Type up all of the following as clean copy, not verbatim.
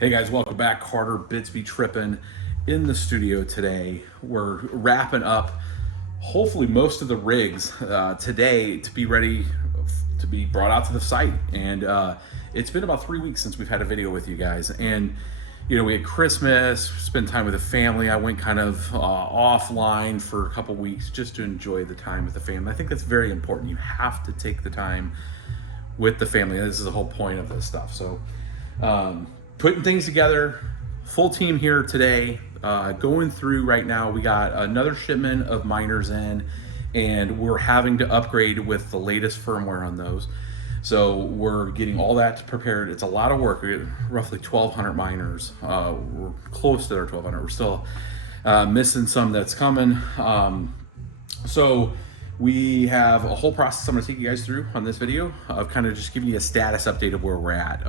Hey guys, welcome back. Carter Bits Be Trippin' in the studio today. We're wrapping up hopefully most of the rigs today to be ready to be brought out to the site. And it's been about 3 weeks since we've had a video with you guys. And you know, we had Christmas, spent time with the family. I went kind of offline for a couple weeks just to enjoy the time with the family. I think that's very important. You have to take the time with the family. This is the whole point of this stuff. So putting things together, full team here today, going through right now. We got another shipment of miners in, and we're having to upgrade with the latest firmware on those. So we're getting all that prepared. It's a lot of work. We have roughly 1,200 miners. We're close to our 1,200. We're still missing some that's coming. So we have a whole process I'm going to take you guys through on this video of kind of just giving you a status update of where we're at.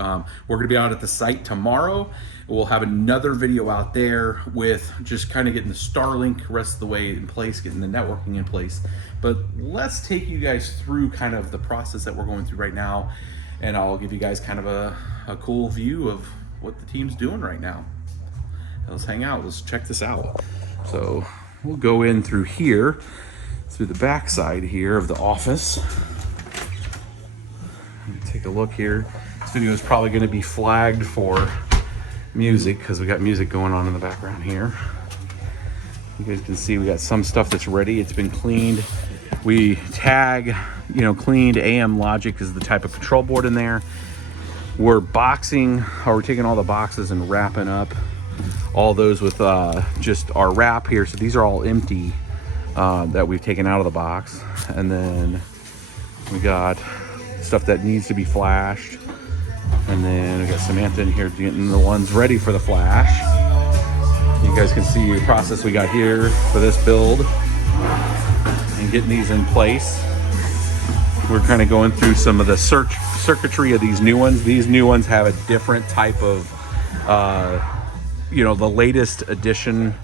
We're going to be out at the site tomorrow. We'll have another video out there with just kind of getting the Starlink rest of the way in place, getting the networking in place. But let's take you guys through kind of the process that we're going through right now, and I'll give you guys kind of a cool view of what the team's doing right now. Let's hang out. Let's check this out. So we'll go in through here, through the back side here of the office. Take a look here. This video is probably going to be flagged for music because we got music going on in the background here. You guys can see we got some stuff that's ready. It's been cleaned. We tag, you know, cleaned AM Logic is the type of control board in there. We're boxing, or we're taking all the boxes and wrapping up all those with just our wrap here. So these are all empty. That we've taken out of the box, and then we got stuff that needs to be flashed, and then we got Samantha in here getting the ones ready for the flash. You guys can see the process we got here for this build and getting these in place. We're kind of going through some of the circuitry of these new ones. These new ones have a different type of you know, the latest edition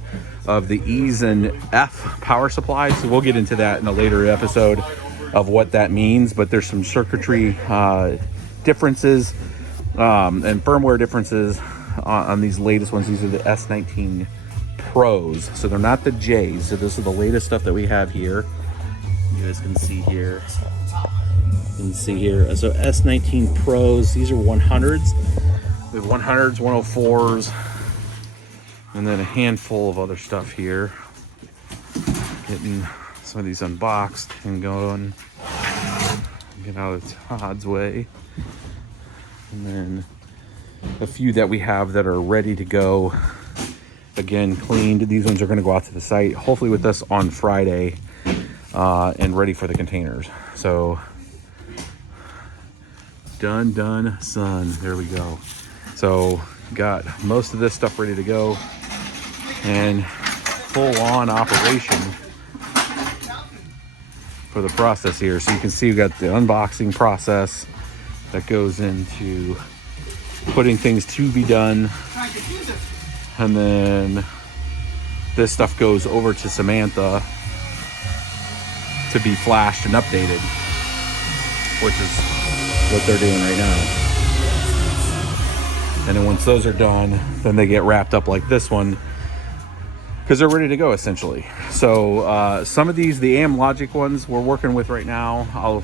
of the E's and F power supplies. So we'll get into that in a later episode of what that means, but there's some circuitry differences and firmware differences on these latest ones. These are the S19 Pros, so they're not the J's. So this is the latest stuff that we have here. You guys can see here. You can see here. So S19 Pros, these are 100s. We have 100s, 104s, and then a handful of other stuff here. Getting some of these unboxed and going. Get out of Todd's way. And then a few that we have that are ready to go. Again, cleaned. These ones are going to go out to the site, hopefully with us on Friday, and ready for the containers. So, done, son. There we go. So, got most of this stuff ready to go. And full-on operation for the process here. So you can see we got the unboxing process that goes into putting things to be done, and then this stuff goes over to Samantha to be flashed and updated, which is what they're doing right now. And then once those are done, then they get wrapped up like this one, because they're ready to go essentially. So some of these, the AM Logic ones we're working with right now, I'll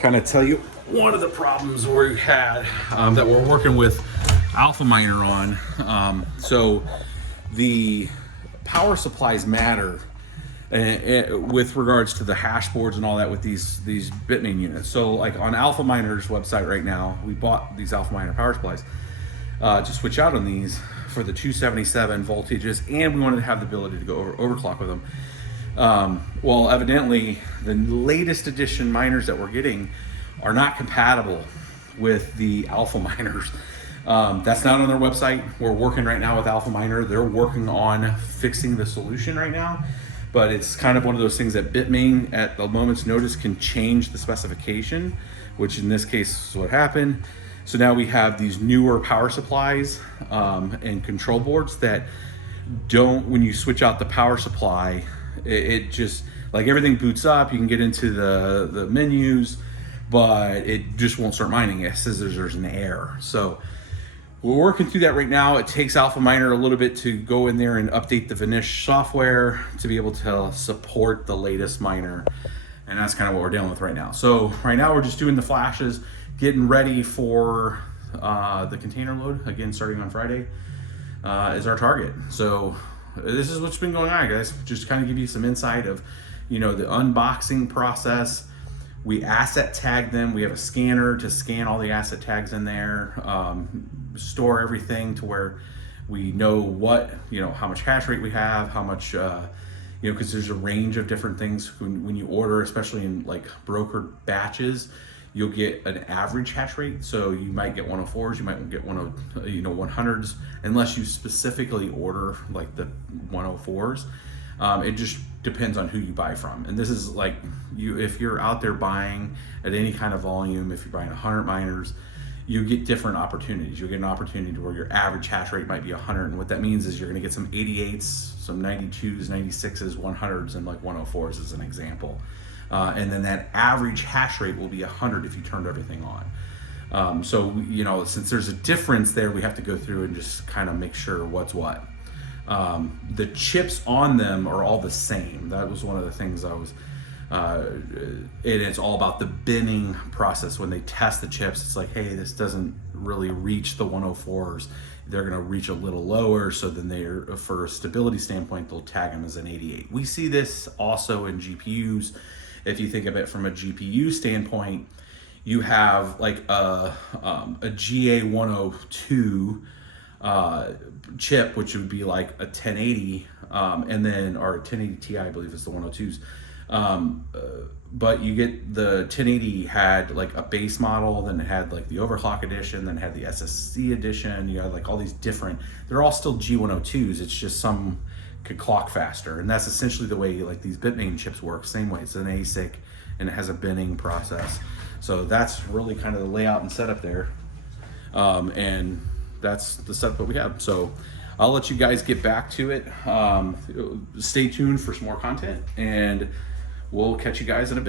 kind of tell you one of the problems we had that we're working with Alpha Miner on. So the power supplies matter with regards to the hash boards and all that with these Bitmain units. So like on Alpha Miner's website right now, we bought these Alpha Miner power supplies to switch out on these for the 277 voltages, and we wanted to have the ability to go overclock with them. Well, evidently the latest edition miners that we're getting are not compatible with the Alpha Miners. That's not on their website. We're working right now with Alpha Miner. They're working on fixing the solution right now, but it's kind of one of those things that Bitmain at the moment's notice can change the specification, which in this case is what happened. So now we have these newer power supplies and control boards that don't, when you switch out the power supply, it just, like everything boots up, you can get into the menus, but it just won't start mining. It says there's an error. So We're working through that right now. It takes Alpha Miner a little bit to go in there and update the Vanish software to be able to support the latest miner. And that's kind of what we're dealing with right now. So right now we're just doing the flashes, getting ready for the container load. Again, starting on Friday is our target. So this is what's been going on, guys. Just kind of give you some insight of, you know, the unboxing process. We asset tag them. We have a scanner to scan all the asset tags in there, store everything to where we know what, you know, how much hash rate we have, how much, you know, because there's a range of different things when you order, especially in like brokered batches, you'll get an average hash rate. So you might get 104s, you might get 100s, unless you specifically order like the 104s. It just depends on who you buy from. And this is like, if you're out there buying at any kind of volume, if you're buying 100 miners, you get different opportunities. You'll get an opportunity where your average hash rate might be 100. And what that means is you're gonna get some 88s, some 92s, 96s, 100s, and like 104s as an example. And then that average hash rate will be 100 if you turned everything on. So, you know, since there's a difference there, we have to go through and just kind of make sure what's what. The chips on them are all the same. That was one of the things I was, it's all about the binning process. When they test the chips, it's like, hey, this doesn't really reach the 104s. They're gonna reach a little lower, so then they're, for a stability standpoint, they'll tag them as an 88. We see this also in GPUs. If you think of it from a GPU standpoint, you have like a GA102 chip, which would be like a 1080, and then, or 1080 Ti, I believe is the 102s. But you get the 1080 had like a base model, then it had like the overclock edition, then it had the SSC edition. You had like all these different, they're all still G102s. It's just some could clock faster. And that's essentially the way like these Bitmain chips work. Same way, it's an ASIC and it has a binning process. So that's really kind of the layout and setup there. And that's the setup that we have. So I'll let you guys get back to it. Stay tuned for some more content, and we'll catch you guys in a bit.